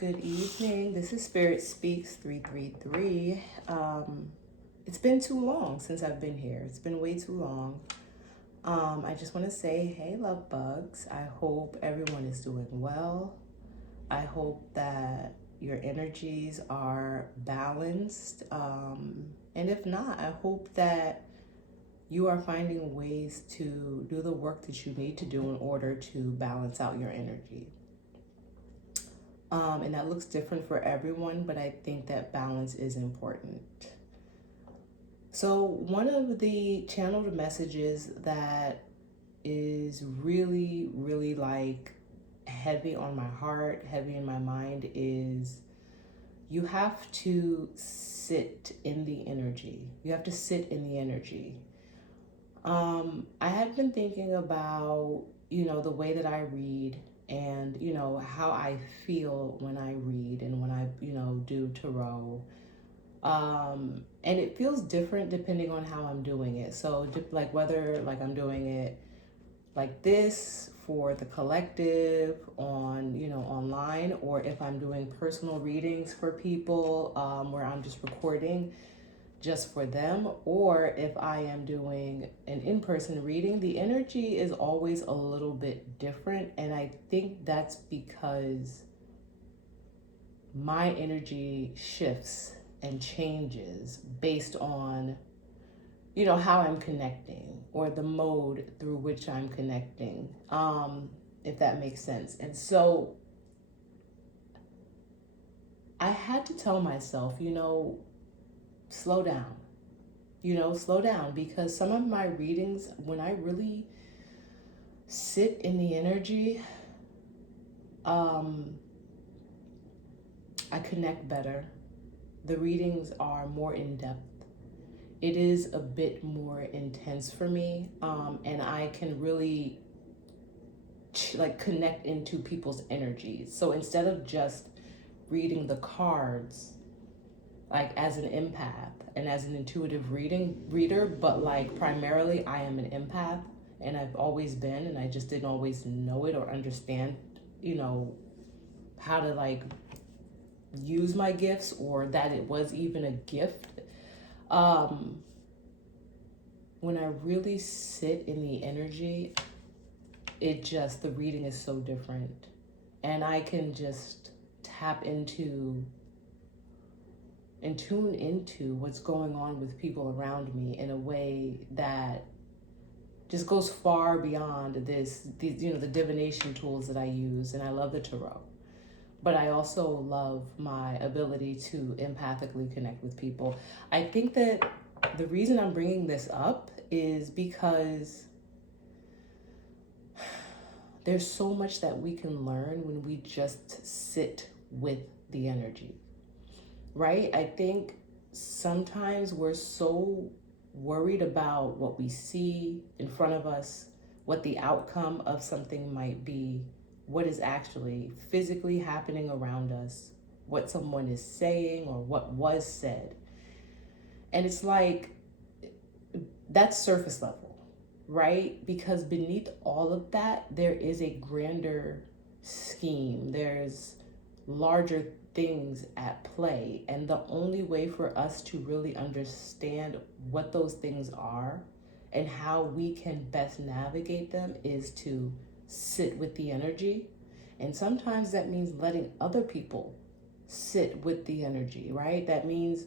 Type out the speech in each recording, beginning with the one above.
Good evening. This is Spirit Speaks 333. It's been too long since I've been here. It's been way too long. I just want to say, hey, love bugs. I hope everyone is doing well. I hope that your energies are balanced. And if not, I hope that you are finding ways to do the work that you need to do in order to balance out your energy. And that looks different for everyone, but I think that balance is important. So one of the channeled messages that is really, really like heavy on my heart, heavy in my mind is you have to sit in the energy. You have to sit in the energy. I had been thinking about, the way that I read and, how I feel when I read and when I, do tarot. And it feels different depending on how I'm doing it. So like whether like I'm doing it like this for the collective on, online, or if I'm doing personal readings for people, where I'm just recording just for them, or if I am doing an in-person reading, the energy is always a little bit different. And I think that's because my energy shifts and changes based on, how I'm connecting or the mode through which I'm connecting, if that makes sense. And so I had to tell myself, slow down, slow down, because some of my readings, when I really sit in the energy, I connect better. The readings are more in depth. It is a bit more intense for me, and I can really connect into people's energies. So instead of just reading the cards, like as an empath and as an intuitive reader, but like primarily I am an empath, and I've always been, and I just didn't always know it or understand, how to use my gifts, or that it was even a gift. When I really sit in the energy, the reading is so different, and I can just tap into and tune into what's going on with people around me in a way that just goes far beyond these, the divination tools that I use. And I love the tarot, but I also love my ability to empathically connect with people. I think that the reason I'm bringing this up is because there's so much that we can learn when we just sit with the energy. Right? I think sometimes we're so worried about what we see in front of us, what the outcome of something might be, what is actually physically happening around us, what someone is saying or what was said. And it's like, that's surface level, right? Because beneath all of that, there is a grander scheme. There's larger things at play, and the only way for us to really understand what those things are and how we can best navigate them is to sit with the energy. And sometimes that means letting other people sit with the energy, right? That means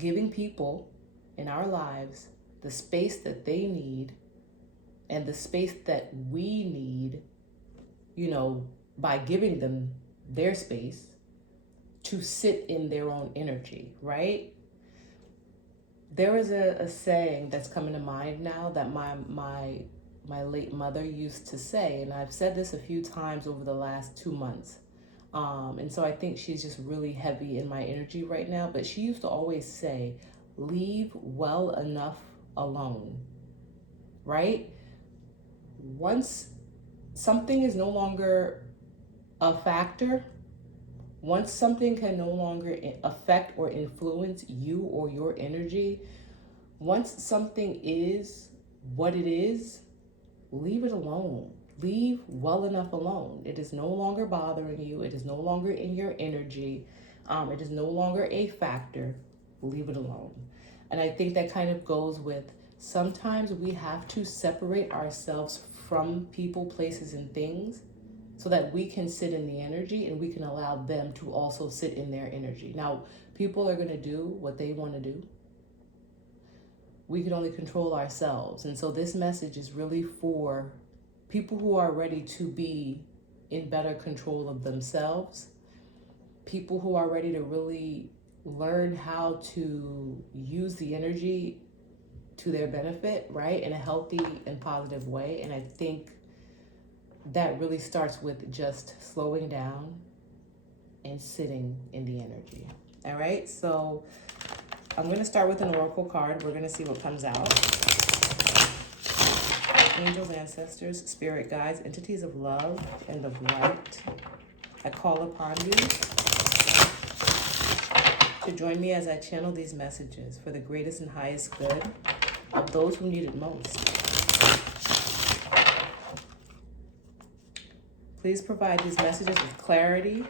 giving people in our lives the space that they need and the space that we need, by giving them their space to sit in their own energy, right? There is a saying that's coming to mind now that my late mother used to say, and I've said this a few times over the last 2 months. And so I think she's just really heavy in my energy right now, but she used to always say, leave well enough alone, right? Once something is no longer a factor, once something can no longer affect or influence you or your energy, once something is what it is, leave it alone. leave well enough alone. It is no longer bothering you. It is no longer in your energy. It is no longer a factor. Leave it alone. And I think that kind of goes with, sometimes we have to separate ourselves from people, places, and things so that we can sit in the energy and we can allow them to also sit in their energy. Now, people are going to do what they want to do. We can only control ourselves. And so this message is really for people who are ready to be in better control of themselves, people who are ready to really learn how to use the energy to their benefit, right, in a healthy and positive way. And I think that really starts with just slowing down and sitting in the energy. All right, so I'm going to start with an oracle card. We're going to see what comes out. Angels, ancestors, spirit guides, entities of love and of light, I call upon you to join me as I channel these messages for the greatest and highest good of those who need it most. Please provide these messages with clarity,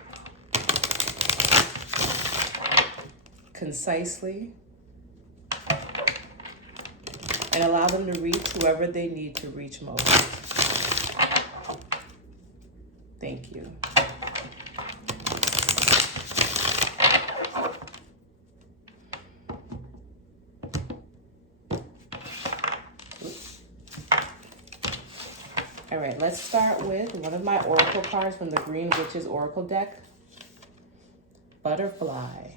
concisely, and allow them to reach whoever they need to reach most. Thank you. All right, let's start with one of my oracle cards from the Green Witches Oracle deck. Butterfly.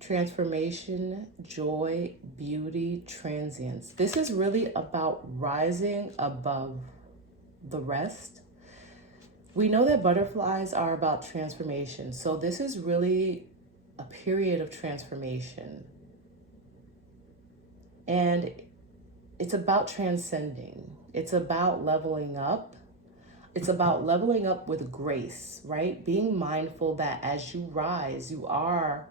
Transformation, joy, beauty, transience. This is really about rising above the rest. We know that butterflies are about transformation. So this is really a period of transformation. And it's about transcending. It's about leveling up. It's about leveling up with grace, right? Being mindful that as you rise, you are,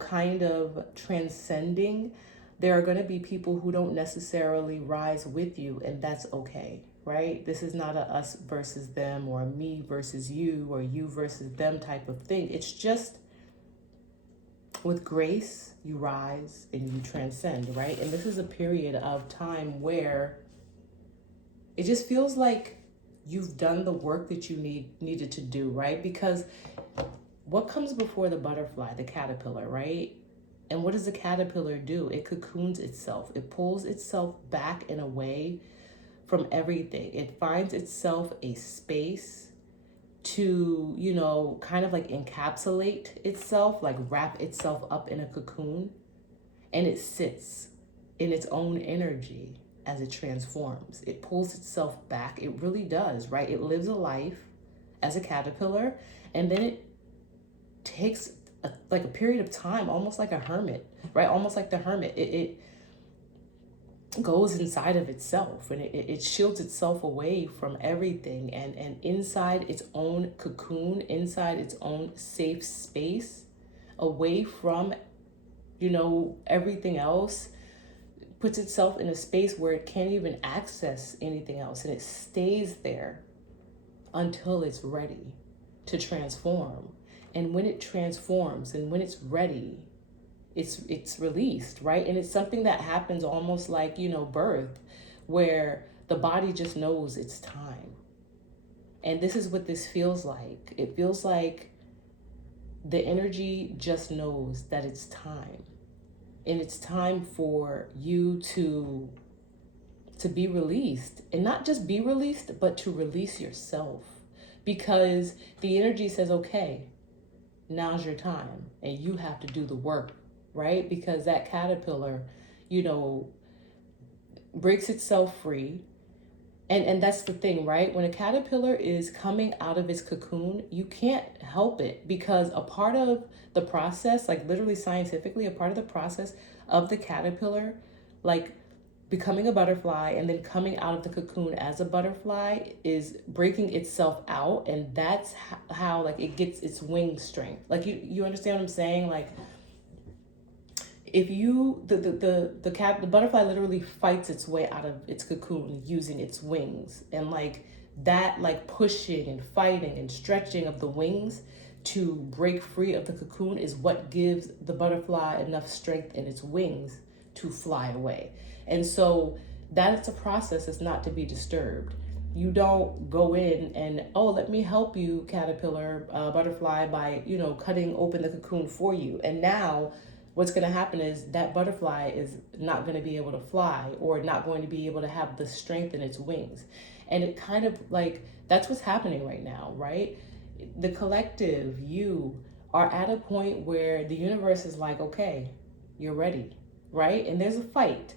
kind of transcending. There are going to be people who don't necessarily rise with you, and that's okay, right? This is not a us versus them or a me versus you or you versus them type of thing. It's just with grace, you rise and you transcend, right? And this is a period of time where it just feels like you've done the work that you needed to do, right? Because what comes before the butterfly? The caterpillar, right? And what does the caterpillar do? It cocoons itself. It pulls itself back and away from everything. It finds itself a space to, kind of like encapsulate itself, like wrap itself up in a cocoon. And it sits in its own energy as it transforms. It pulls itself back. It really does, right? It lives a life as a caterpillar, and then it takes a period of time, almost like a hermit, right? Almost like the hermit. It goes inside of itself, and it shields itself away from everything, and inside its own cocoon, inside its own safe space, away from, everything else, puts itself in a space where it can't even access anything else, and it stays there until it's ready to transform. And when it transforms and when it's ready, it's released, right? And it's something that happens almost like, birth, where the body just knows it's time. And this is what this feels like. It feels like the energy just knows that it's time. And it's time for you to be released, and not just be released, but to release yourself, because the energy says, okay, now's your time, and you have to do the work, right? Because that caterpillar, breaks itself free. And that's the thing, right? When a caterpillar is coming out of its cocoon, you can't help it, because a part of the process, like literally scientifically, a part of the process of the caterpillar, like becoming a butterfly and then coming out of the cocoon as a butterfly, is breaking itself out. And that's how like it gets its wing strength. Like you understand what I'm saying? Like, if you the butterfly literally fights its way out of its cocoon using its wings, and like that like pushing and fighting and stretching of the wings to break free of the cocoon is what gives the butterfly enough strength in its wings to fly away. And so that is a process that's not to be disturbed. You don't go in and, oh, let me help you, caterpillar, butterfly, by, cutting open the cocoon for you. And now what's going to happen is that butterfly is not going to be able to fly, or not going to be able to have the strength in its wings. And it kind of like, that's what's happening right now, right? The collective, you are at a point where the universe is like, okay, you're ready, right? And there's a fight.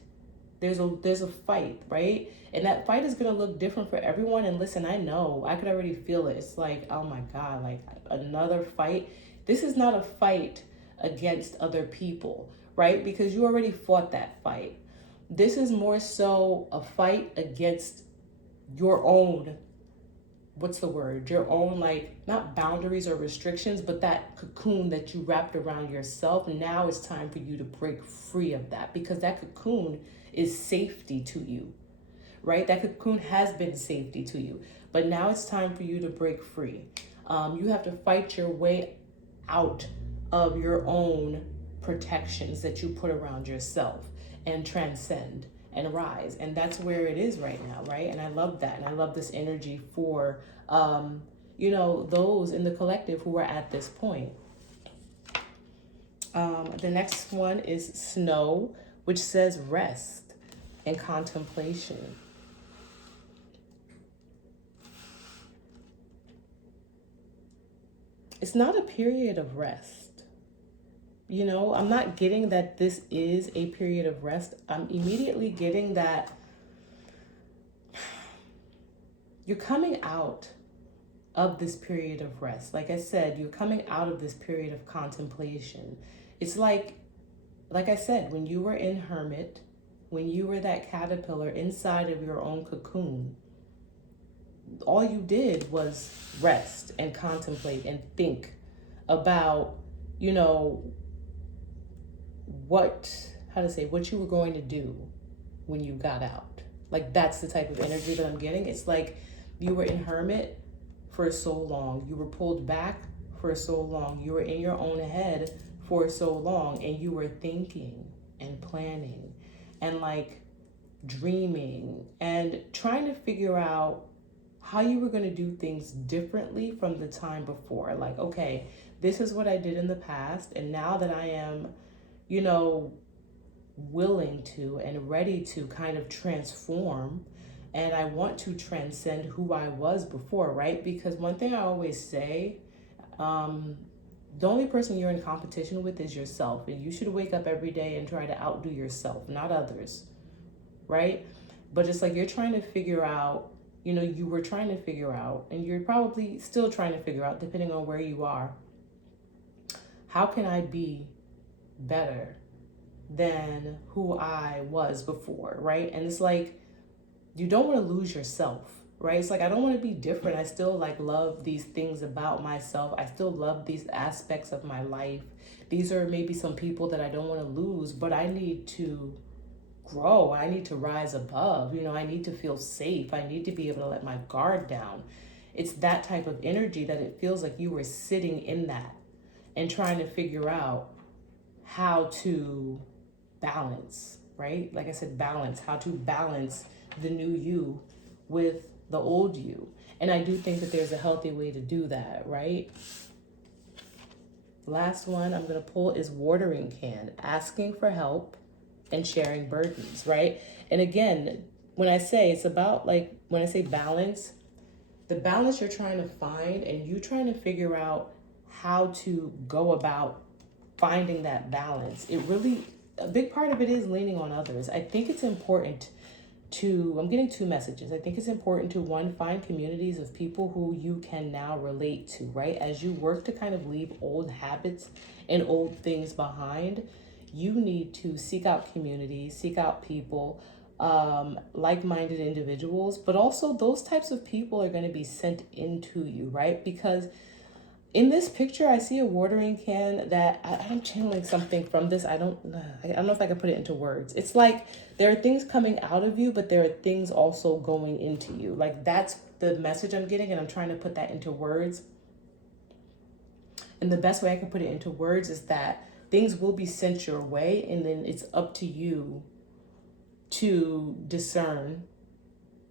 There's a fight, right? And that fight is going to look different for everyone. And listen, I know, I could already feel it. It's like, oh my God, like another fight. This is not a fight against other people, right? Because you already fought that fight. This is more so a fight against your own, what's the word? Your own, like, not boundaries or restrictions, but that cocoon that you wrapped around yourself. Now it's time for you to break free of that, because that cocoon is safety to you, right? That cocoon has been safety to you, but now it's time for you to break free. You have to fight your way out of your own protections that you put around yourself and transcend and rise. And that's where it is right now, right? And I love that. And I love this energy for, those in the collective who are at this point. The next one is snow, which says rest and contemplation. It's not a period of rest. I'm not getting that this is a period of rest. I'm immediately getting that you're coming out of this period of rest. Like I said, you're coming out of this period of contemplation. It's like I said, when you were in hermit, when you were that caterpillar inside of your own cocoon, all you did was rest and contemplate and think about, what you were going to do when you got out. Like, that's the type of energy that I'm getting. It's like you were in hermit for so long. You were pulled back for so long. You were in your own head for so long, and you were thinking and planning and like dreaming and trying to figure out how you were going to do things differently from the time before. Like, okay, this is what I did in the past, and now that I am, willing to and ready to kind of transform, and I want to transcend who I was before, right? Because one thing I always say, the only person you're in competition with is yourself, and you should wake up every day and try to outdo yourself, not others, right? But it's like you're trying to figure out, you were trying to figure out, and you're probably still trying to figure out, depending on where you are, how can I be better than who I was before, right? And it's like, you don't want to lose yourself, right? It's like, I don't want to be different. I still like love these things about myself. I still love these aspects of my life. These are maybe some people that I don't want to lose, but I need to grow. I need to rise above. I need to feel safe. I need to be able to let my guard down. It's that type of energy that it feels like you were sitting in that and trying to figure out how to balance, right? Like I said, balance, how to balance the new you with the old you. And I do think that there's a healthy way to do that, right? Last one I'm going to pull is watering can, asking for help and sharing burdens, right? And again, when I say it's about, like, when I say balance, the balance you're trying to find, and you trying to figure out how to go about finding that balance. It really, a big part of it is leaning on others. I think it's important to, I'm getting two messages. I think it's important to, one, find communities of people who you can now relate to, right? As you work to kind of leave old habits and old things behind, you need to seek out communities, seek out people, like-minded individuals, but also those types of people are going to be sent into you, right? Because in this picture, I see a watering can that I'm channeling something from this. I don't know if I can put it into words. It's like there are things coming out of you, but there are things also going into you. Like, that's the message I'm getting, and I'm trying to put that into words. And the best way I can put it into words is that things will be sent your way, and then it's up to you to discern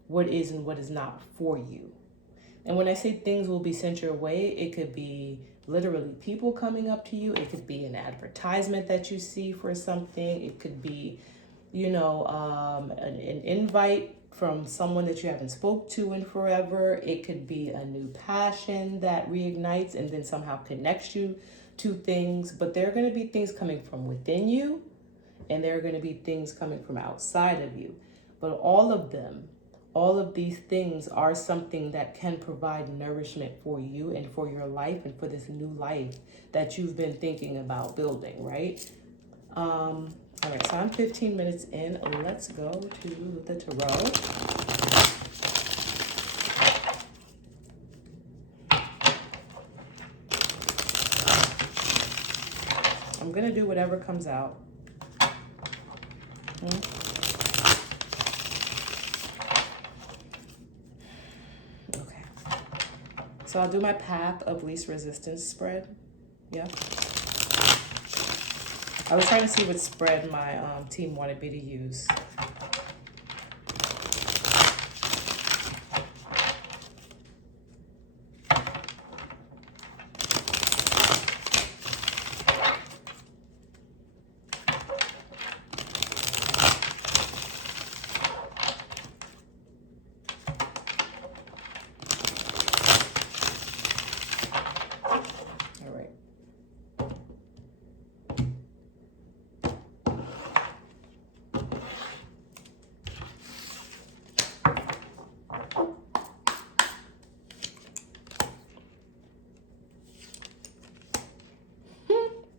what is and what is not for you. And when I say things will be sent your way, it could be literally people coming up to you. It could be an advertisement that you see for something. It could be, an invite from someone that you haven't spoke to in forever. It could be a new passion that reignites and then somehow connects you to things. But there are going to be things coming from within you, and there are going to be things coming from outside of you. But all of these things are something that can provide nourishment for you and for your life and for this new life that you've been thinking about building, right? All right, so I'm 15 minutes in. Let's go to the tarot. I'm going to do whatever comes out. Okay. So I'll do my path of least resistance spread. Yeah. I was trying to see what spread my team wanted me to use.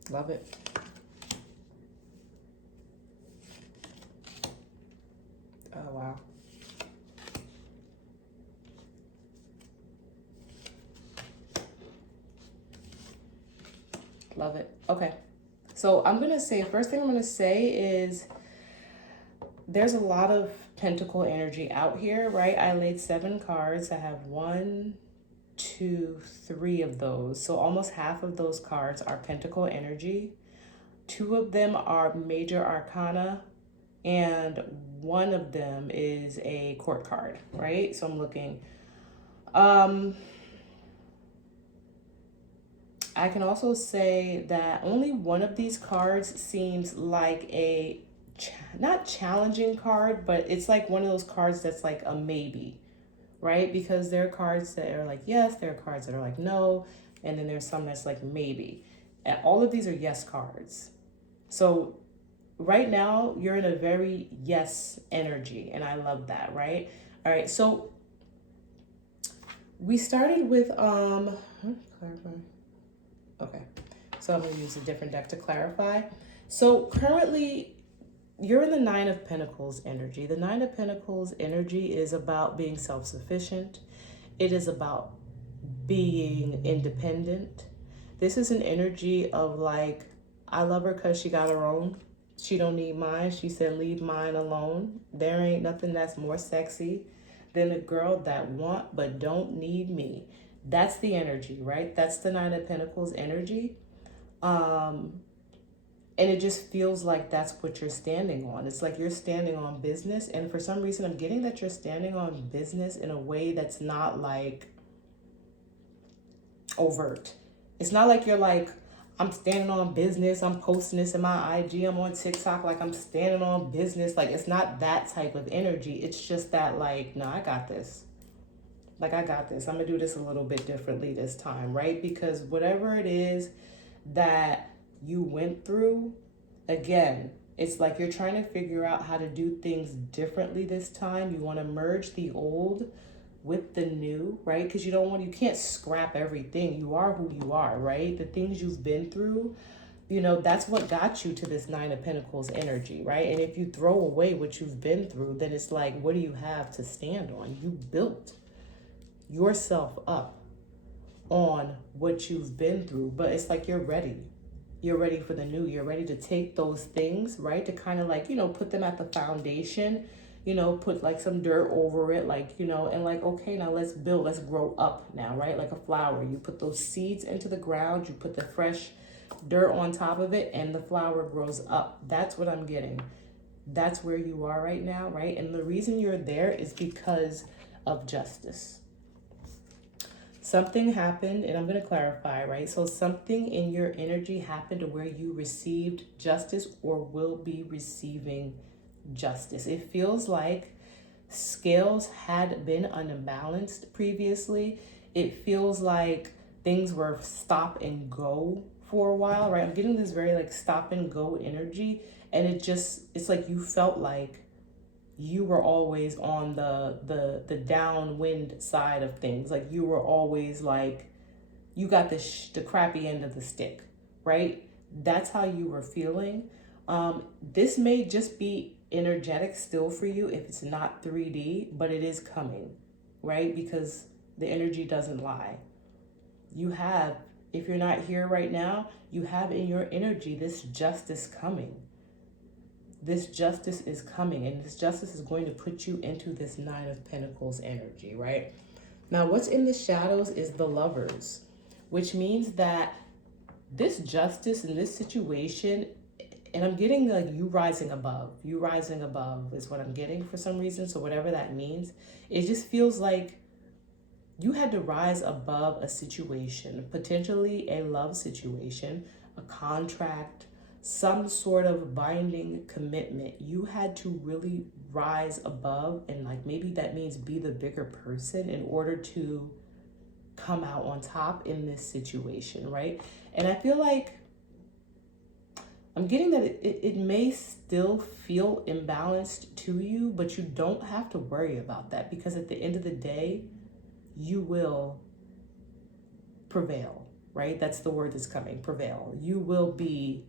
Love it. Oh, wow. Love it. Okay. So first thing I'm going to say is there's a lot of pentacle energy out here, right? I laid 7 cards. I have 1, 2, 3 of those. So almost half of those cards are pentacle energy. 2 of them are major arcana, and 1 of them is a court card, right? So I'm looking. I can also say that only 1 of these cards seems like a not challenging card, but it's like one of those cards that's like a maybe, right? Because there are cards that are like yes, there are cards that are like no, and then there's some that's like maybe. And all of these are yes cards. So right now you're in a very yes energy, and I love that, right? All right, so we started with clarify. Okay, so I'm gonna use a different deck to clarify. So currently you're in the 9 of Pentacles energy. The 9 of Pentacles energy is about being self-sufficient. It is about being independent. This is an energy of like, I love her because she got her own. She don't need mine. She said, leave mine alone. There ain't nothing that's more sexy than a girl that want but don't need me. That's the energy, right? That's the 9 of Pentacles energy. And it just feels like that's what you're standing on. It's like you're standing on business. And for some reason, I'm getting that you're standing on business in a way that's not like overt. It's not like you're like, I'm standing on business. I'm posting this in my IG. I'm on TikTok. Like I'm standing on business. Like it's not that type of energy. It's just that like, no, I got this. Like I got this. I'm going to do this a little bit differently this time, right? Because whatever it is that you went through, again, it's like you're trying to figure out how to do things differently this time. You want to merge the old with the new, right? Because you can't scrap everything. You are who you are, right? The things you've been through, that's what got you to this 9 of Pentacles energy, right? And if you throw away what you've been through, then it's like, what do you have to stand on? You built yourself up on what you've been through, but it's like you're ready for the new. You're ready to take those things, right, to kind of like put them at the foundation, put like some dirt over it, like, and like, okay, now let's build, let's grow up now, right? Like a flower. You put those seeds into the ground, you put the fresh dirt on top of it, and the flower grows up. That's what I'm getting. That's where you are right now, right? And the reason you're there is because of justice. Something happened, and I'm going to clarify, right? So something in your energy happened to where you received justice or will be receiving justice. It feels like scales had been unbalanced previously. It feels like things were stop and go for a while, right? I'm getting this very like stop and go energy, and it's like you felt like you were always on the downwind side of things. Like you were always like, you got the crappy end of the stick, right? That's how you were feeling. This may just be energetic still for you if it's not 3D, but it is coming, right? Because the energy doesn't lie. You have, if you're not here right now, you have in your energy this justice coming. This justice is coming, and this justice is going to put you into this Nine of Pentacles energy, right? Now, what's in the shadows is the Lovers, which means that this justice in this situation, and I'm getting like you rising above is what I'm getting for some reason. So whatever that means, it just feels like you had to rise above a situation, potentially a love situation, a contract, some sort of binding commitment. You had to really rise above, and like maybe that means be the bigger person in order to come out on top in this situation, right? And I feel like I'm getting that it may still feel imbalanced to you, but you don't have to worry about that, because at the end of the day, you will prevail, right? That's the word that's coming, prevail. You will be,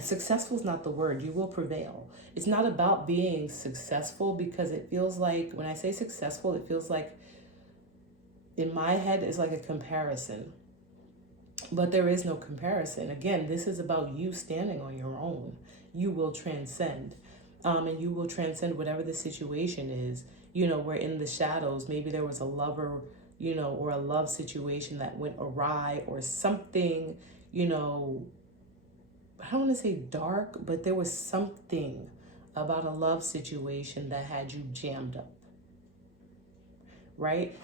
successful is not the word, you will prevail. It's not about being successful, because it feels like, when I say successful, it feels like, in my head, it's like a comparison. But there is no comparison. Again, this is about you standing on your own. You will transcend. And you will transcend whatever the situation is. We're in the shadows. Maybe there was a lover, or a love situation that went awry, or something, I don't want to say dark, but there was something about a love situation that had you jammed up, right?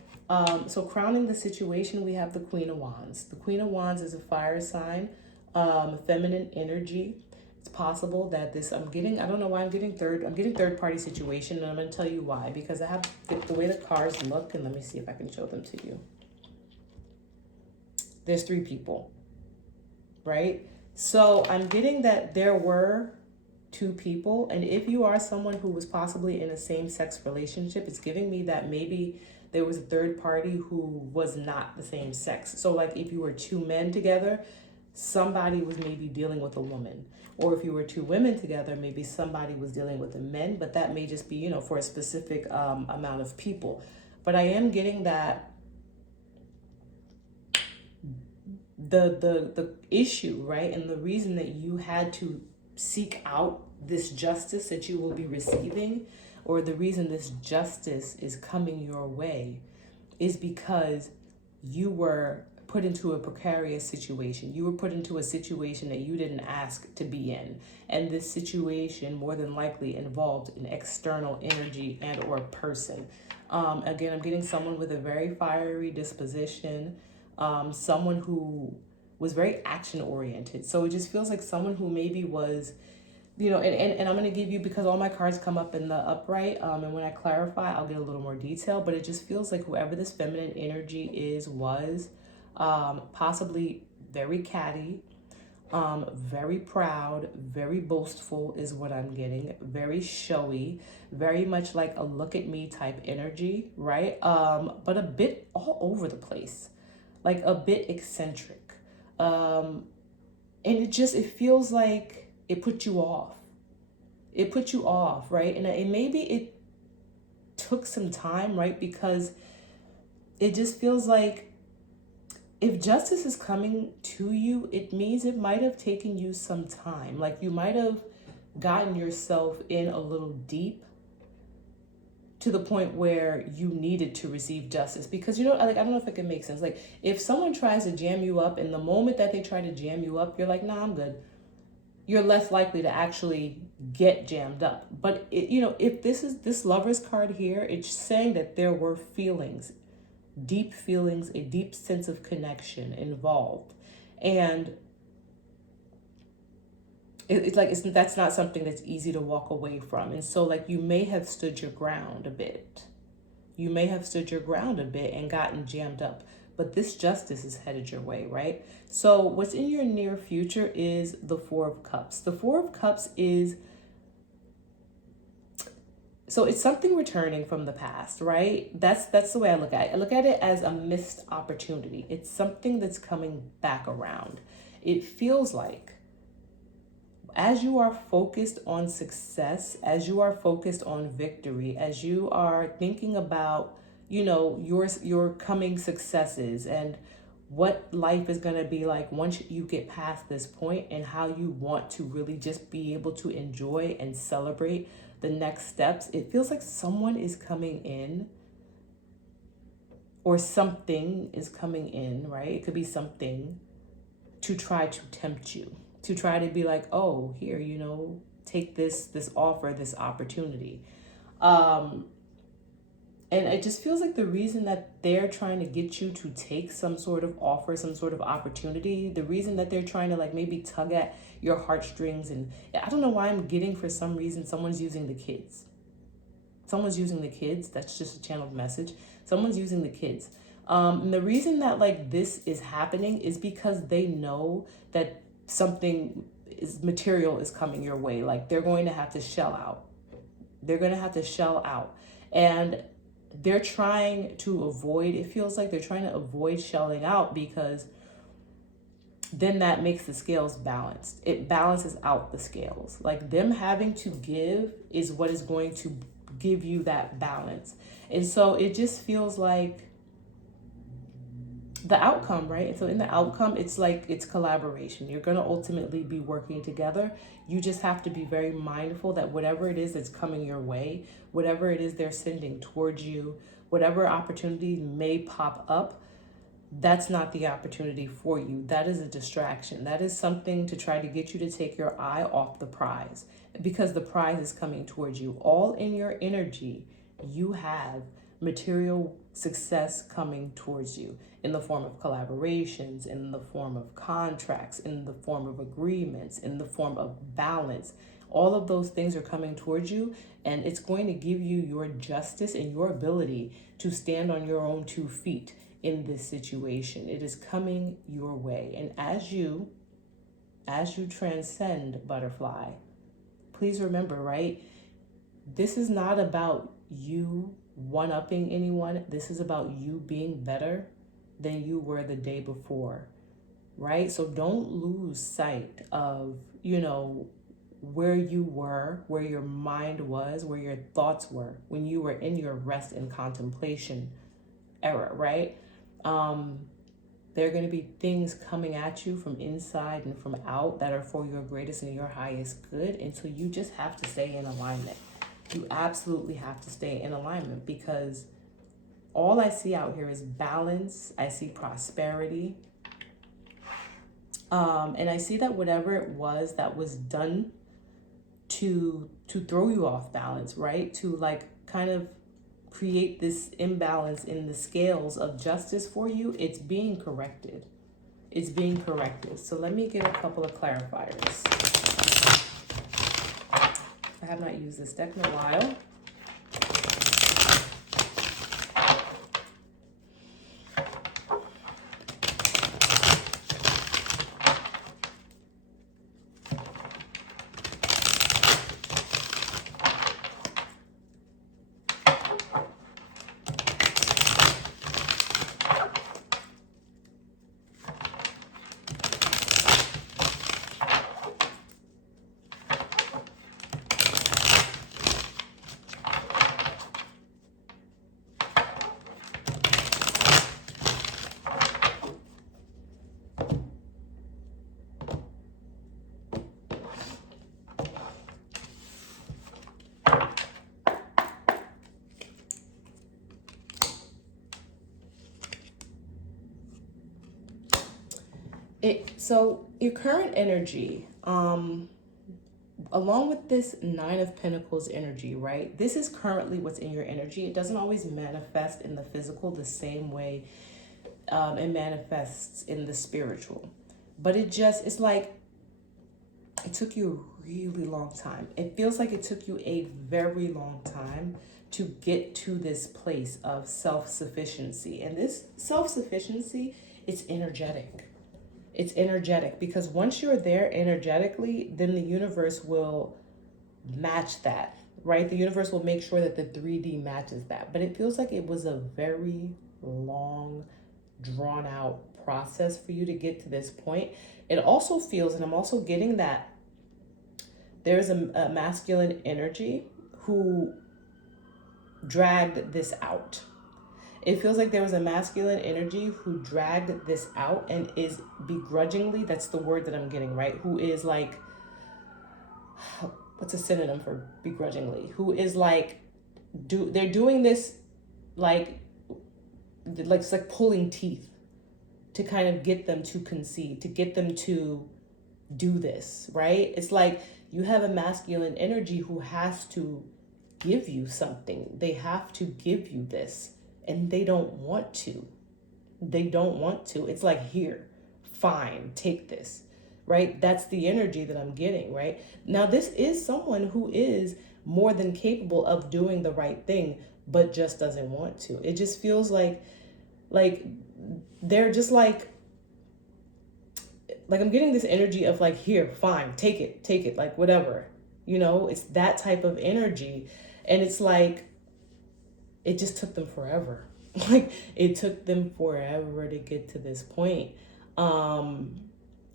So crowning the situation, we have the Queen of Wands. The Queen of Wands is a fire sign, feminine energy. It's possible that this, I don't know why I'm getting third party situation, and I'm going to tell you why, because I have the way the cards look, and let me see if I can show them to you. There's 3 people, right? So I'm getting that there were 2 people, and if you are someone who was possibly in a same-sex relationship, it's giving me that maybe there was a third party who was not the same sex. So like if you were 2 men together, somebody was maybe dealing with a woman. Or if you were 2 women together, maybe somebody was dealing with the men, but that may just be, for a specific amount of people. But I am getting that the issue, right? And the reason that you had to seek out this justice that you will be receiving, or the reason this justice is coming your way, is because you were put into a precarious situation. You were put into a situation that you didn't ask to be in. And this situation more than likely involved an external energy and or person. Again, I'm getting someone with a very fiery disposition, someone who was very action oriented. So it just feels like someone who maybe was, and I'm going to give you, because all my cards come up in the upright, and when I clarify, I'll get a little more detail, but it just feels like whoever this feminine energy was possibly very catty, very proud, very boastful is what I'm getting, very showy, very much like a look at me type energy, right? But a bit all over the place, like a bit eccentric. And it feels like it put you off. It put you off, right? And maybe it took some time, right? Because it just feels like if justice is coming to you, it means it might have taken you some time. Like you might have gotten yourself in a little deep to the point where you needed to receive justice. Because, you know, like, I don't know if it can make sense. Like, if someone tries to jam you up, and the moment that they try to jam you up, you're like, nah, I'm good, you're less likely to actually get jammed up. But you know, if this is this Lover's card here, it's saying that there were feelings, a deep sense of connection involved. And it's like, that's not something that's easy to walk away from. And so, like, you may have stood your ground a bit. You may have stood your ground a bit and gotten jammed up. But this justice is headed your way, right? So what's in your near future is the Four of Cups. The Four of Cups is, so it's something returning from the past, right? That's the way I look at it. I look at it as a missed opportunity. It's something that's coming back around. It feels like as you are focused on success, as you are focused on victory, as you are thinking about, you know, your coming successes and what life is going to be like once you get past this point, and how you want to really just be able to enjoy and celebrate the next steps, it feels like someone is coming in, or something is coming in, right? It could be something to try to tempt you, to try to be like, oh, here, you know, take this offer, this opportunity. And it just feels like the reason that they're trying to get you to take some sort of offer, some sort of opportunity, the reason that they're trying to, like, maybe tug at your heartstrings, and I don't know why I'm getting, for some reason, someone's using the kids. Someone's using the kids. That's just a channeled message. Someone's using the kids. And the reason that, like, this is happening is because they know that something material is coming your way. Like, they're going to have to shell out. They're going to have to shell out. And they're trying to avoid, it feels like they're trying to avoid shelling out, because then that makes the scales balanced. It balances out the scales. Like, them having to give is what is going to give you that balance. And so it just feels like the outcome, right? And so in the outcome, it's like, it's collaboration. You're going to ultimately be working together. You just have to be very mindful that whatever it is that's coming your way, whatever it is they're sending towards you, whatever opportunities may pop up, that's not the opportunity for you. That is a distraction. That is something to try to get you to take your eye off the prize, because the prize is coming towards you. All in your energy, you have material success coming towards you in the form of collaborations, in the form of contracts, in the form of agreements, in the form of balance. All of those things are coming towards you, and it's going to give you your justice and your ability to stand on your own 2 feet in this situation. It is coming your way. And as you transcend, butterfly, please remember, right? This is not about you one-upping anyone. This is about you being better than you were the day before, right? So don't lose sight of, you know, where you were, where your mind was, where your thoughts were when you were in your rest and contemplation era, right? There are going to be things coming at you from inside and from out that are for your greatest and your highest good. And so you just have to stay in alignment. You absolutely have to stay in alignment, because all I see out here is balance. I see prosperity. And I see that whatever it was that was done to throw you off balance, right? To, like, kind of create this imbalance in the scales of justice for you, it's being corrected. It's being corrected. So let me get a couple of clarifiers. I have not used this deck in a while. So your current energy, along with this Nine of Pentacles energy, right? This is currently what's in your energy. It doesn't always manifest in the physical the same way it manifests in the spiritual. But it's like it took you a really long time. It feels like it took you a very long time to get to this place of self-sufficiency. And this self-sufficiency, it's energetic. It's energetic because once you're there energetically, then the universe will match that, right? The universe will make sure that the 3D matches that. But it feels like it was a very long, drawn out process for you to get to this point. It also feels, and I'm also getting that there's a masculine energy who dragged this out. It feels like there was a masculine energy who dragged this out and is begrudgingly, that's the word that I'm getting, right? Who is like, what's a synonym for begrudgingly? Who is like, they're doing this like it's like pulling teeth to kind of get them to concede, to get them to do this, right? It's like you have a masculine energy who has to give you something. They have to give you this, and they don't want to. They don't want to. It's like, here, fine, take this, right? That's the energy that I'm getting, right? Now, this is someone who is more than capable of doing the right thing, but just doesn't want to. It just feels like they're just like I'm getting this energy of like, here, fine, take it, like whatever, it's that type of energy. And it's like, it just took them forever. Like it took them forever to get to this point. And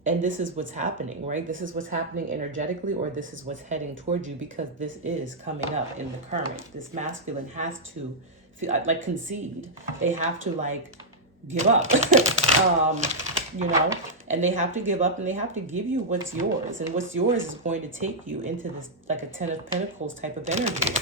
this is what's happening, right? This is what's happening energetically, or this is what's heading towards you, because this is coming up in the current. This masculine has to feel like concede. They have to like give up, and they have to give up, and they have to give you what's yours. And what's yours is going to take you into this like a 10 of Pentacles type of energy.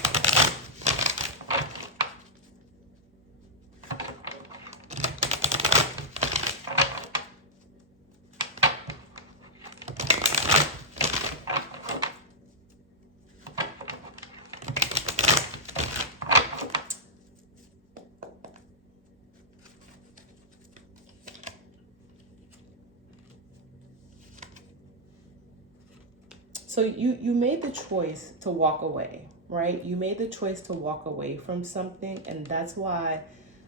So you made the choice to walk away, right? You made the choice to walk away from something, and that's why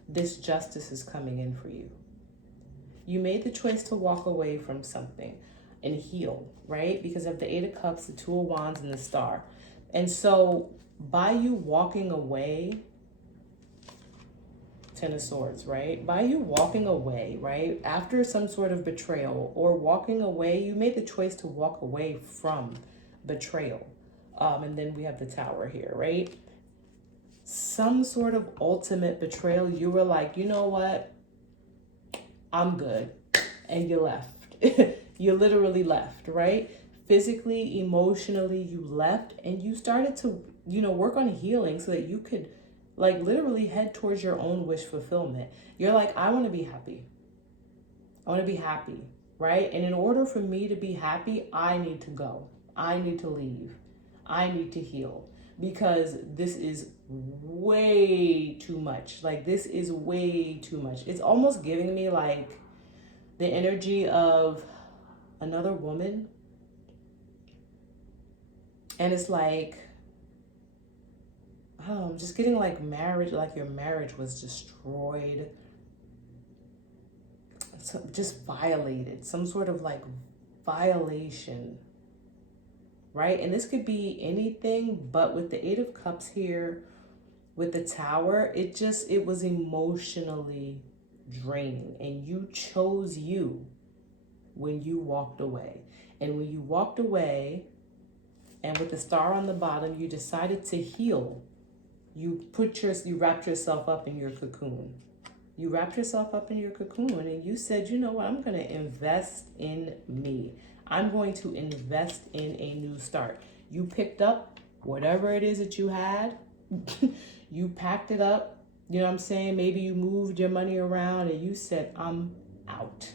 this justice is coming in for you. You made the choice to walk away from something and heal, right? Because of the 8 of Cups, the 2 of Wands, and the Star. And so by you walking away, 10 of Swords, right? By you walking away, right? After some sort of betrayal or walking away, you made the choice to walk away from betrayal. And then we have the Tower here, right? Some sort of ultimate betrayal. You were like, you know what? I'm good. And you left. You literally left, right? Physically, emotionally, you left, and you started to, work on healing so that you could like literally head towards your own wish fulfillment. You're like, I want to be happy. I want to be happy, right? And in order for me to be happy, I need to go. I need to leave. I need to heal, because this is way too much. Like, this is way too much. It's almost giving me like the energy of another woman. And it's like, oh, I'm just getting like marriage, like your marriage was destroyed. So just violated, some sort of like violation, right? And this could be anything, but with the 8 of Cups here, with the Tower, it was emotionally draining, and you chose you when you walked away. And when you walked away, and with the Star on the bottom, you decided to heal. You wrapped yourself up in your cocoon. You wrapped yourself up in your cocoon, and you said, you know what, I'm going to invest in me. I'm going to invest in a new start. You picked up whatever it is that you had. You packed it up. You know what I'm saying? Maybe you moved your money around and you said, I'm out.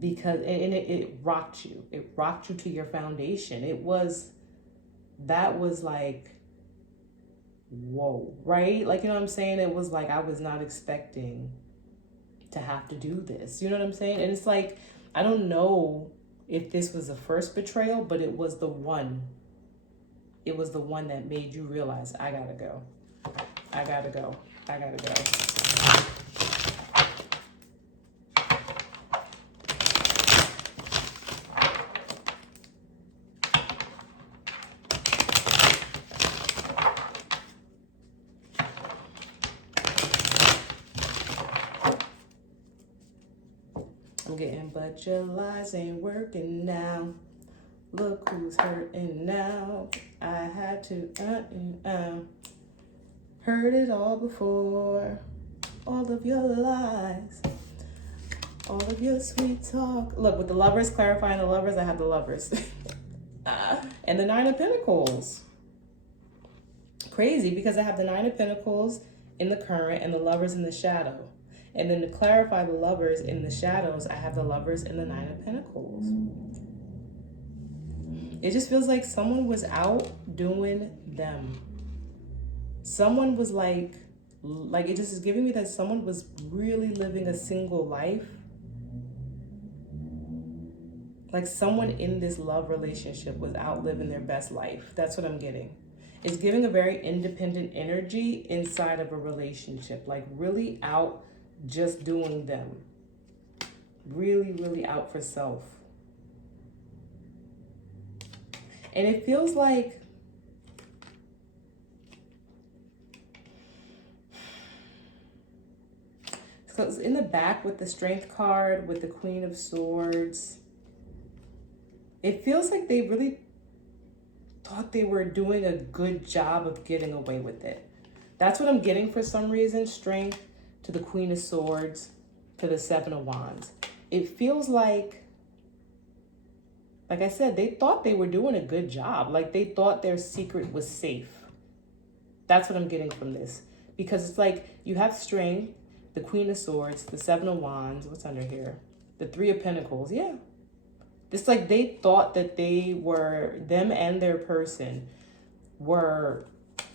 because it rocked you. It rocked you to your foundation. That was like, whoa, right? Like, you know what I'm saying? It was like, I was not expecting to have to do this. You know what I'm saying? And it's like, I don't know if this was the first betrayal, but it was the one. It was the one that made you realize, I gotta go. I gotta go. I gotta go. I'm getting, but your lies ain't working now. Look who's hurting now. I had to heard it all before. All of your lies, all of your sweet talk. Look, with the Lovers, clarifying the Lovers, I have the Lovers. And the Nine of Pentacles. Crazy, because I have the Nine of Pentacles in the current and the Lovers in the shadow. And then to clarify the Lovers in the shadows, I have the Lovers in the Nine of Pentacles. It just feels like someone was out doing them. Someone was like it just is giving me that someone was really living a single life. Like someone in this love relationship was out living their best life. That's what I'm getting. It's giving a very independent energy inside of a relationship. Like really out just doing them. Really, really out for self. And it feels like so it's in the back with the Strength card, with the Queen of Swords. It feels like they really thought they were doing a good job of getting away with it. That's what I'm getting for some reason. Strength to the Queen of Swords to the Seven of Wands. It feels like I said, they thought they were doing a good job. Like they thought their secret was safe. That's what I'm getting from this. Because it's like you have Strength, the Queen of Swords, the Seven of Wands. What's under here? The Three of Pentacles. Yeah. It's like they thought that them and their person were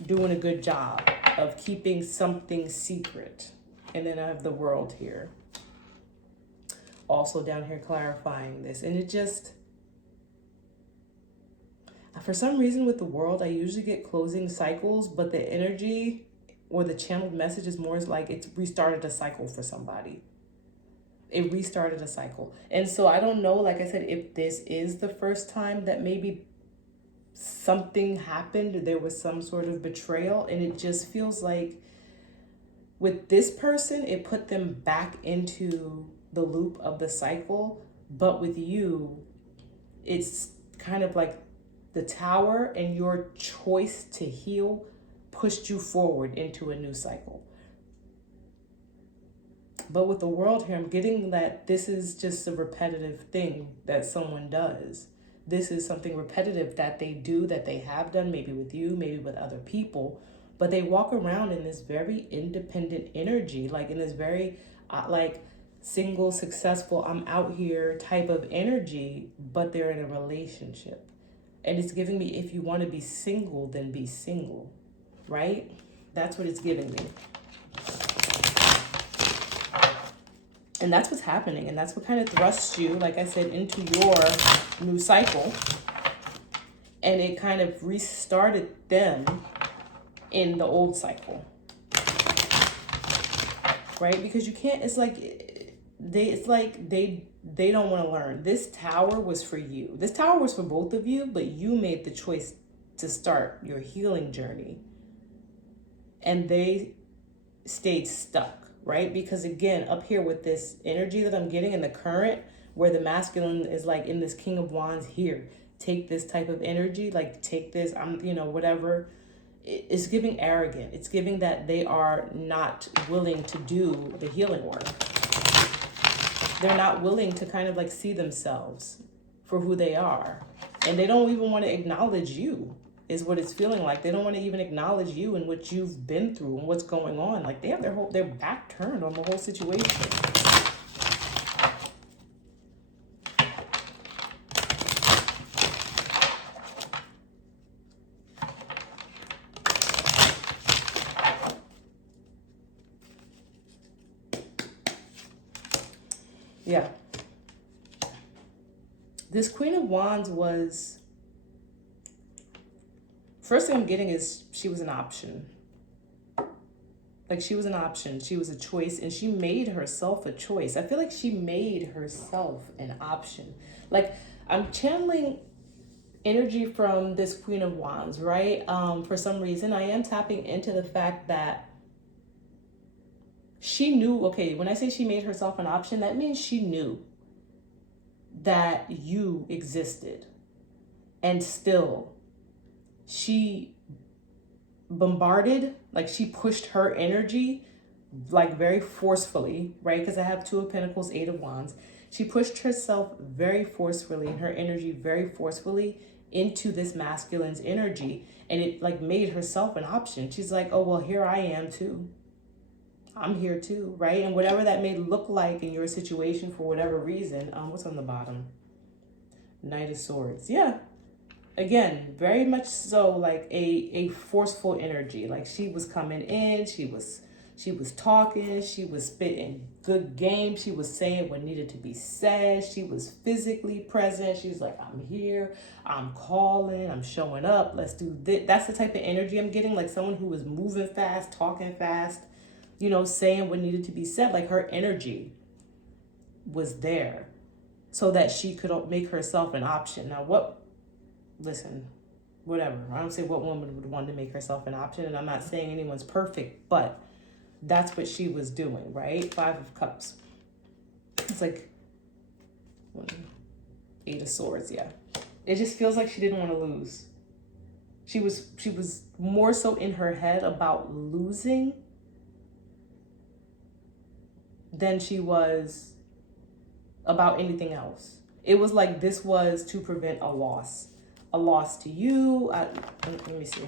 doing a good job of keeping something secret. And then I have the World here. Also down here clarifying this. And it just, for some reason with the World, I usually get closing cycles, but the energy or the channeled message is more like it's restarted a cycle for somebody. It restarted a cycle. And so I don't know, like I said, if this is the first time that maybe something happened, there was some sort of betrayal, and it just feels like with this person, it put them back into the loop of the cycle. But with you, it's kind of like the Tower, and your choice to heal pushed you forward into a new cycle. But with the World here, I'm getting that this is just a repetitive thing that someone does. This is something repetitive that they do, that they have done, maybe with you, maybe with other people. But they walk around in this very independent energy, like in this very single, successful, I'm out here type of energy, but they're in a relationship. And it's giving me, if you want to be single, then be single, right? That's what it's giving me. And that's what's happening. And that's what kind of thrusts you, like I said, into your new cycle. And it kind of restarted them in the old cycle. Right? Because you can't, it's like they don't want to learn. This Tower was for you. This Tower was for both of you, but you made the choice to start your healing journey. And they stayed stuck. Right? Because again, up here with this energy that I'm getting in the current, where the masculine is like in this King of Wands here, take this type of energy, like take this, whatever. It's giving arrogant. It's giving that they are not willing to do the healing work. They're not willing to kind of like see themselves for who they are. And they don't even want to acknowledge you. Is what it's feeling like. They don't want to even acknowledge you and what you've been through and what's going on. Like they have their back turned on the whole situation. Yeah. This Queen of Wands was, first thing I'm getting is she was an option. Like she was an option, she was a choice, and she made herself a choice. I feel like she made herself an option. Like I'm channeling energy from this Queen of Wands, right? For some reason, I am tapping into the fact that she knew, okay, when I say she made herself an option, that means she knew that you existed. And still, she bombarded, like she pushed her energy like very forcefully, right? Because I have Two of Pentacles, Eight of Wands. She pushed herself very forcefully and her energy very forcefully into this masculine's energy, and it like made herself an option. She's like, oh well, here I am too. I'm here too, right? And whatever that may look like in your situation for whatever reason, what's on the bottom? Knight of Swords. Yeah. Again, very much so like a forceful energy. Like she was coming in, she was talking, she was spitting good game, she was saying what needed to be said, she was physically present. She's like, I'm here, I'm calling, I'm showing up, let's do this. That's the type of energy I'm getting, like someone who was moving fast, talking fast, you know, saying what needed to be said. Like her energy was there so that she could make herself an option. Now listen, whatever. I don't say what woman would want to make herself an option, and I'm not saying anyone's perfect, but that's what she was doing, right? Five of Cups. It's like Eight of Swords, yeah. It just feels like she didn't want to lose. She was more so in her head about losing than she was about anything else. It was like this was to prevent a loss. A loss to you. Let me see.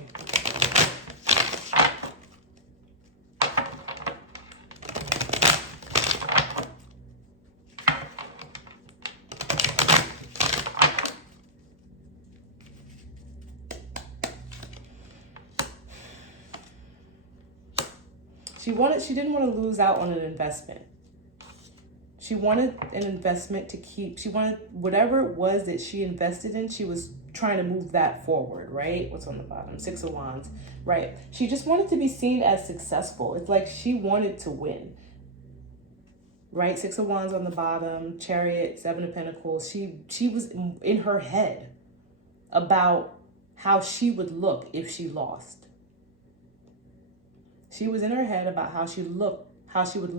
She didn't want to lose out on an investment. She wanted an investment to keep. She wanted whatever it was that she invested in, she was trying to move that forward, right? What's on the bottom? Six of Wands, right? She just wanted to be seen as successful. It's like she wanted to win, right? Six of Wands on the bottom, Chariot, Seven of Pentacles. She was in her head about how she would look if she lost. She was in her head about how she would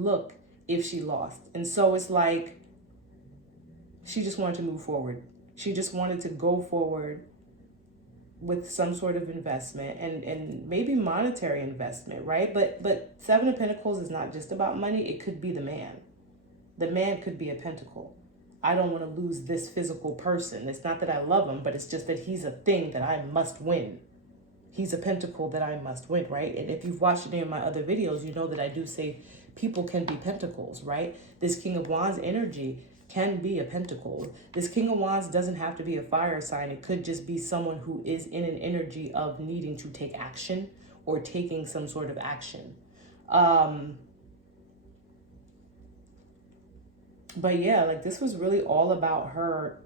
look if she lost. And so it's like she just wanted to move forward. She just wanted to go forward with some sort of investment and maybe monetary investment, right? But Seven of Pentacles is not just about money. It could be the man. The man could be a pentacle. I don't want to lose this physical person. It's not that I love him, but it's just that he's a thing that I must win. He's a pentacle that I must win, right? And if you've watched any of my other videos, you know that I do say people can be pentacles, right? This King of Wands energy can be a pentacle. This King of Wands doesn't have to be a fire sign. It could just be someone who is in an energy of needing to take action or taking some sort of action. But yeah, like this was really all about her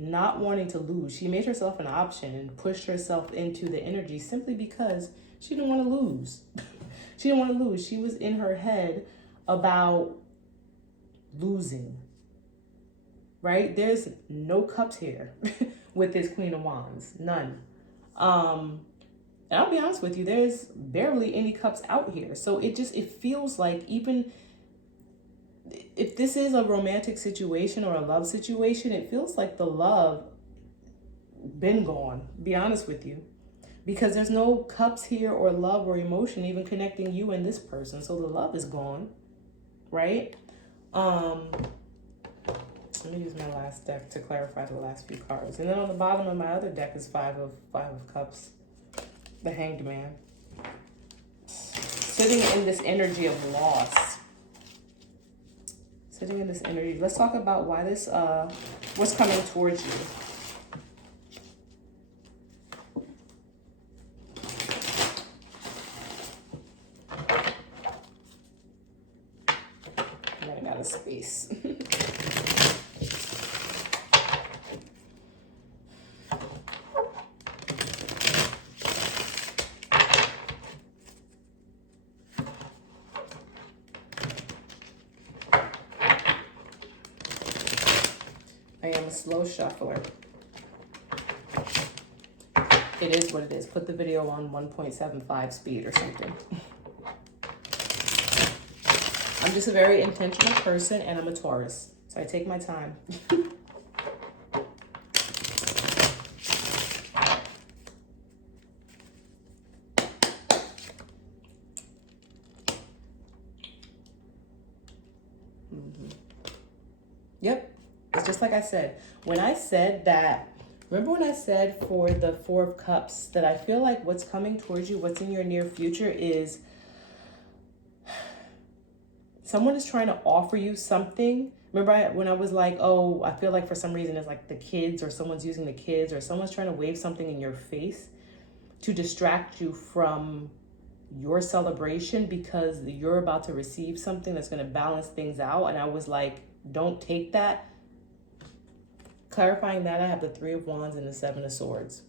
not wanting to lose. She made herself an option and pushed herself into the energy simply because she didn't want to lose. She didn't want to lose. She was in her head about losing, right? There's no cups here with this Queen of Wands, none. And I'll be honest with you, there's barely any cups out here. So it feels like even if this is a romantic situation or a love situation, it feels like the love been gone, be honest with you, because there's no cups here or love or emotion even connecting you and this person. So the love is gone, right? Let me use my last deck to clarify the last few cards. And then on the bottom of my other deck is Five of Cups, the Hanged Man, sitting in this energy of loss. Sitting in this energy. Let's talk about why this, what's coming towards you. Running out of space. I am a slow shuffler. It is what it is. Put the video on 1.75 speed or something. I'm just a very intentional person, and I'm a Taurus, so I take my time. Yep, it's just like I said. When I said that, remember when I said for the Four of Cups that I feel like what's coming towards you, what's in your near future is someone is trying to offer you something. Remember when I was like, oh, I feel like for some reason it's like the kids, or someone's using the kids, or someone's trying to wave something in your face to distract you from your celebration because you're about to receive something that's going to balance things out. And I was like, don't take that. Clarifying that, I have the Three of Wands and the Seven of Swords.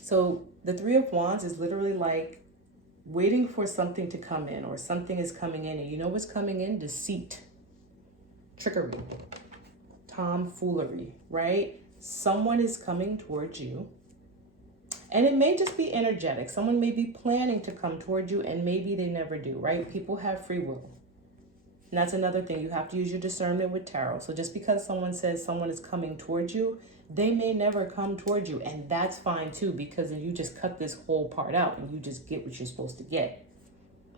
So the Three of Wands is literally like waiting for something to come in, or something is coming in, and you know what's coming in? Deceit, trickery, tomfoolery, right? Someone is coming towards you, and it may just be energetic. Someone may be planning to come towards you, and maybe they never do, right? People have free will. And that's another thing. You have to use your discernment with tarot. So just because someone says someone is coming towards you, they may never come towards you. And that's fine too, because then you just cut this whole part out and you just get what you're supposed to get,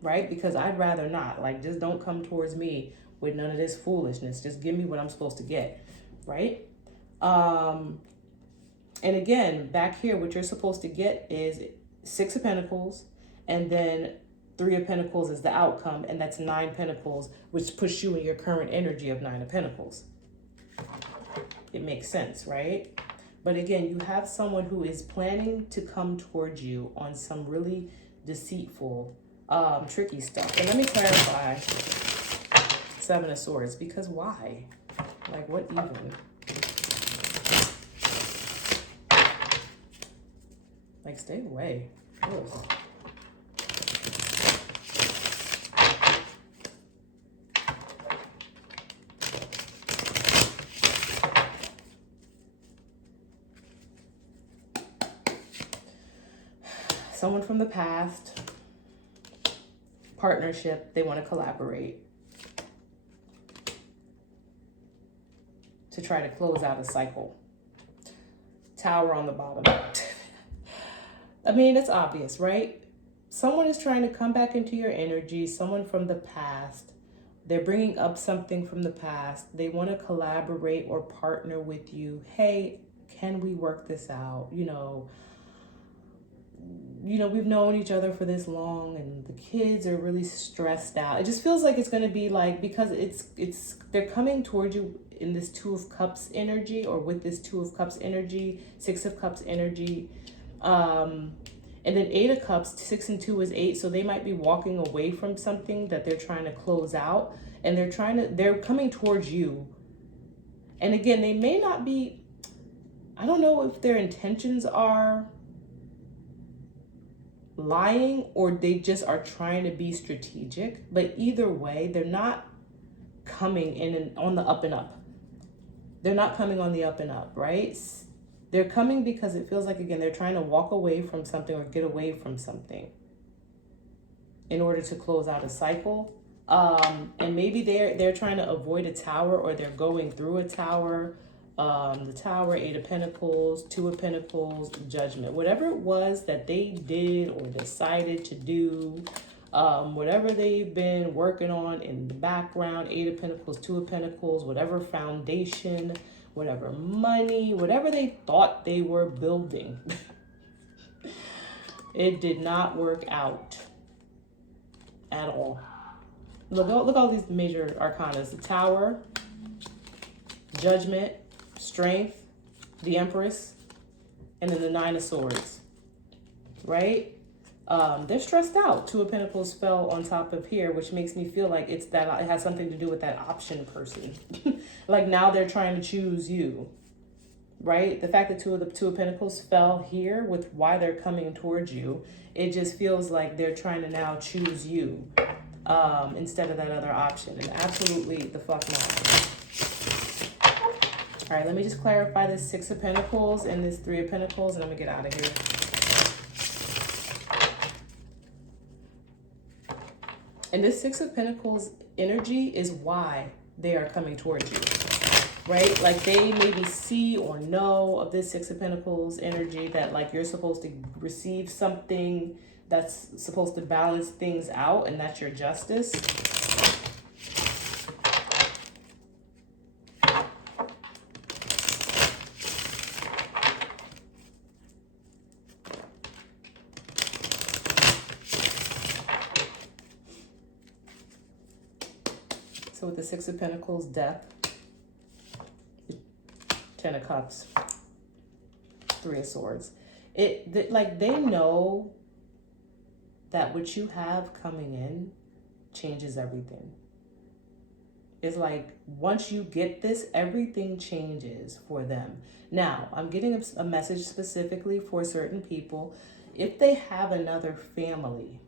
right? Because I'd rather not. Like, just don't come towards me with none of this foolishness. Just give me what I'm supposed to get, right? And again, back here, what you're supposed to get is Six of Pentacles, and then Three of Pentacles is the outcome, and that's Nine Pentacles, which puts you in your current energy of Nine of Pentacles. It makes sense, right? But again, you have someone who is planning to come towards you on some really deceitful, tricky stuff. And let me clarify Seven of Swords, because why? Like, what even? Like, stay away. Ugh. Someone from the past, partnership, they want to collaborate to try to close out a cycle. Tower on the bottom. I mean, it's obvious, right? Someone is trying to come back into your energy, someone from the past. They're bringing up something from the past. They want to collaborate or partner with you. Hey, can we work this out? You know, we've known each other for this long, and the kids are really stressed out. It just feels like it's going to be like, because they're coming towards you in this Two of Cups energy, or with this Two of Cups energy, Six of Cups energy, and then Eight of Cups. 6 and 2 is 8, so they might be walking away from something that they're trying to close out, and they're coming towards you. And again, they may not be, I don't know if their intentions are lying or they just are trying to be strategic, but either way, they're not coming in and on the up and up. They're not coming on the up and up, right? They're coming because it feels like, again, they're trying to walk away from something or get away from something in order to close out a cycle. And maybe they're trying to avoid a tower, or they're going through a tower. The Tower, Eight of Pentacles, Two of Pentacles, Judgment. Whatever it was that they did or decided to do, whatever they've been working on in the background, Eight of Pentacles, Two of Pentacles, whatever foundation, whatever money, whatever they thought they were building, it did not work out at all. Look at all these major arcana. The Tower, Judgment, Strength, the Empress, and then the Nine of Swords, right? They're stressed out. Two of Pentacles fell on top of here, which makes me feel like it has something to do with that option person. Like, now they're trying to choose you, right? The fact that Two of Pentacles fell here with why they're coming towards you, it just feels like they're trying to now choose you. instead of that other option. And absolutely the fuck not. All right, let me just clarify this Six of Pentacles and this Three of Pentacles, and I'm gonna get out of here. And this Six of Pentacles energy is why they are coming towards you, right? Like they maybe see or know of this Six of Pentacles energy that like you're supposed to receive something that's supposed to balance things out, and that's your justice. So with the Six of Pentacles, Death, Ten of Cups, Three of Swords. Like they know that what you have coming in changes everything. It's like once you get this, everything changes for them. Now, I'm getting a message specifically for certain people. If they have another family,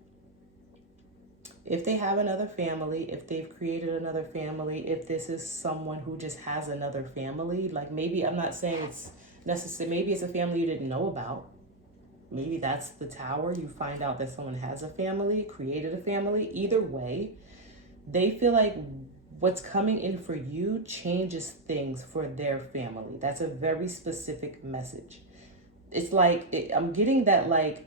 if they've created another family, if this is someone who just has another family, like maybe, I'm not saying it's necessary, maybe it's a family you didn't know about. Maybe that's the Tower. You find out that someone has a family, created a family. Either way, they feel like what's coming in for you changes things for their family. That's a very specific message. It's like, I'm getting that like,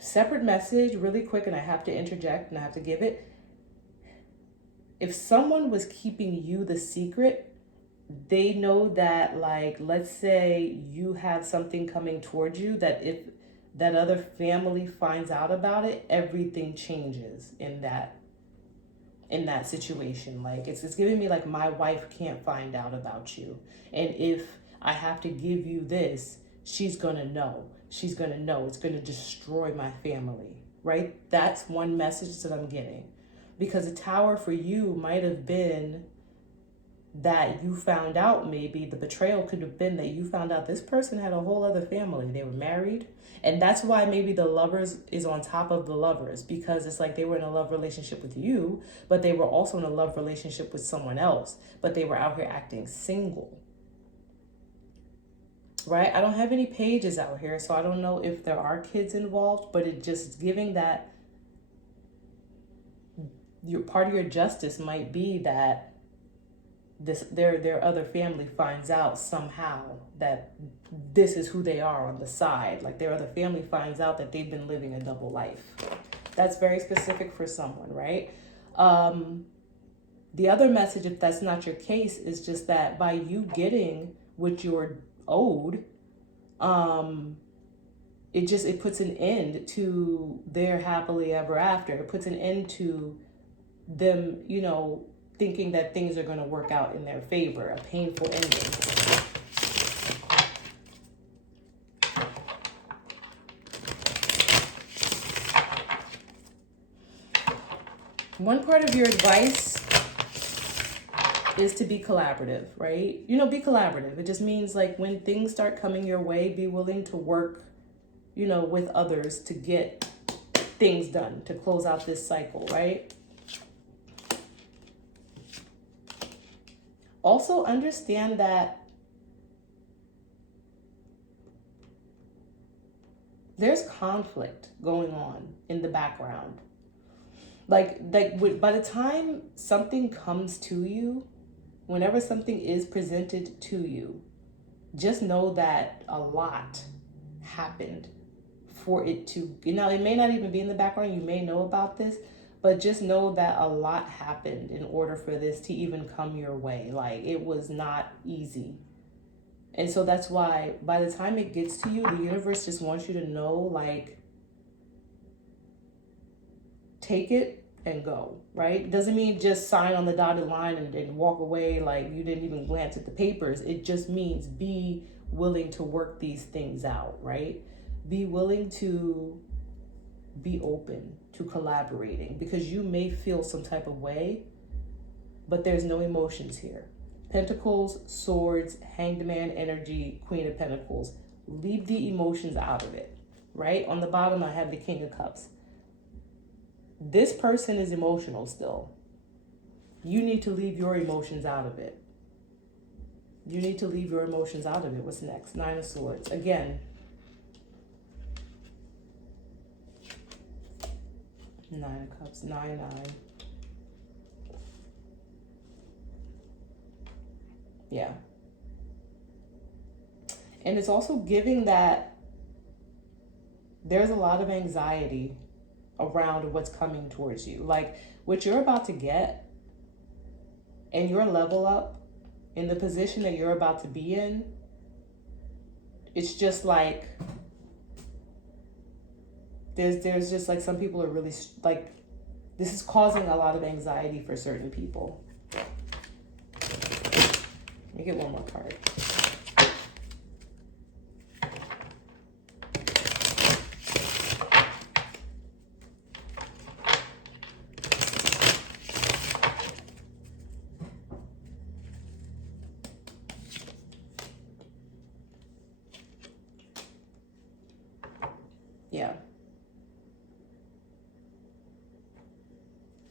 separate message really quick, and I have to interject and I have to give it. If someone was keeping you the secret, they know that, like, let's say you have something coming towards you, that if that other family finds out about it, everything changes in that situation. Like it's giving me like, my wife can't find out about you, and if I have to give you this, she's gonna know. It's gonna destroy my family, right? That's one message that I'm getting. Because a Tower for you might have been that you found out, maybe the betrayal could have been that you found out this person had a whole other family. They were married. And that's why maybe the Lovers is on top of the Lovers, because it's like they were in a love relationship with you, but they were also in a love relationship with someone else, but they were out here acting single. Right? I don't have any pages out here, so I don't know if there are kids involved, but it just giving that your part of your justice might be that their other family finds out somehow that this is who they are on the side. Like their other family finds out that they've been living a double life. That's very specific for someone, right? The other message, if that's not your case, is just that by you getting what you're owed, it puts an end to their happily ever after. It puts an end to them, thinking that things are going to work out in their favor, a painful ending. One part of your advice is to be collaborative, right? Be collaborative. It just means like when things start coming your way, be willing to work, with others to get things done, to close out this cycle, right? Also understand that there's conflict going on in the background. Like by the time something comes to you, whenever something is presented to you, just know that a lot happened for it to, it may not even be in the background, you may know about this, but just know that a lot happened in order for this to even come your way. Like it was not easy. And so that's why by the time it gets to you, the universe just wants you to know, like, take it and go, right? It doesn't mean just sign on the dotted line and then walk away like you didn't even glance at the papers. It just means be willing to work these things out, right? Be willing to be open to collaborating, because you may feel some type of way, but there's no emotions here. Pentacles, Swords, Hanged Man energy, Queen of Pentacles. Leave the emotions out of it, right? On the bottom, I have the King of Cups. This person is emotional still. You need to leave your emotions out of it. You need to leave your emotions out of it. What's next? Nine of Swords. Again, Nine of Cups, 9, 9. Yeah. And it's also giving that there's a lot of anxiety around what's coming towards you. Like what you're about to get and your level up in the position that you're about to be in, it's just like, there's just like some people are really like, this is causing a lot of anxiety for certain people. Let me get one more card. Yeah.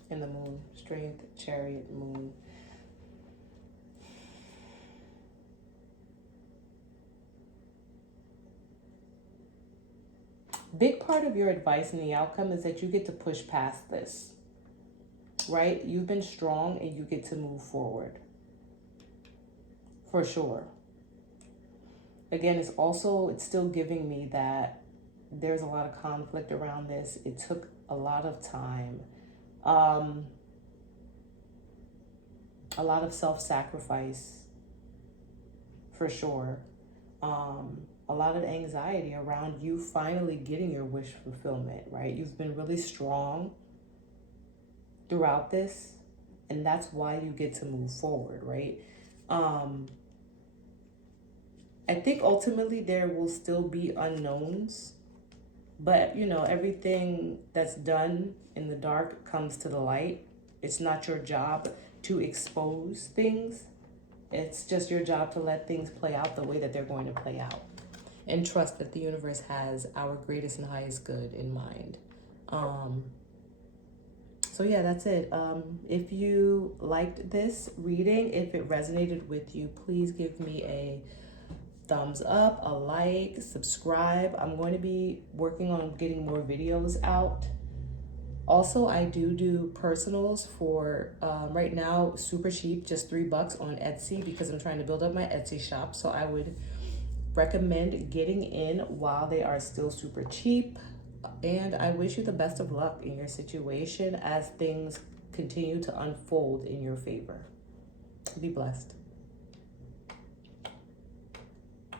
And the Moon. Strength, Chariot, Moon. Big part of your advice in the outcome is that you get to push past this, right? You've been strong and you get to move forward. For sure. Again, it's still giving me that there's a lot of conflict around this. It took a lot of time. A lot of self-sacrifice, for sure. A lot of anxiety around you finally getting your wish fulfillment, right? You've been really strong throughout this, and that's why you get to move forward, right? I think ultimately there will still be unknowns, but you know, everything that's done in the dark comes to the light. It's not your job to expose things. It's just your job to let things play out the way that they're going to play out. And trust that the universe has our greatest and highest good in mind. So yeah, that's it. If you liked this reading, if it resonated with you, please give me a thumbs up, a like, subscribe. I'm going to be working on getting more videos out. Also, I do personals for right now, super cheap, just $3 on Etsy, because I'm trying to build up my Etsy shop. So I would recommend getting in while they are still super cheap. And I wish you the best of luck in your situation as things continue to unfold in your favor. Be blessed.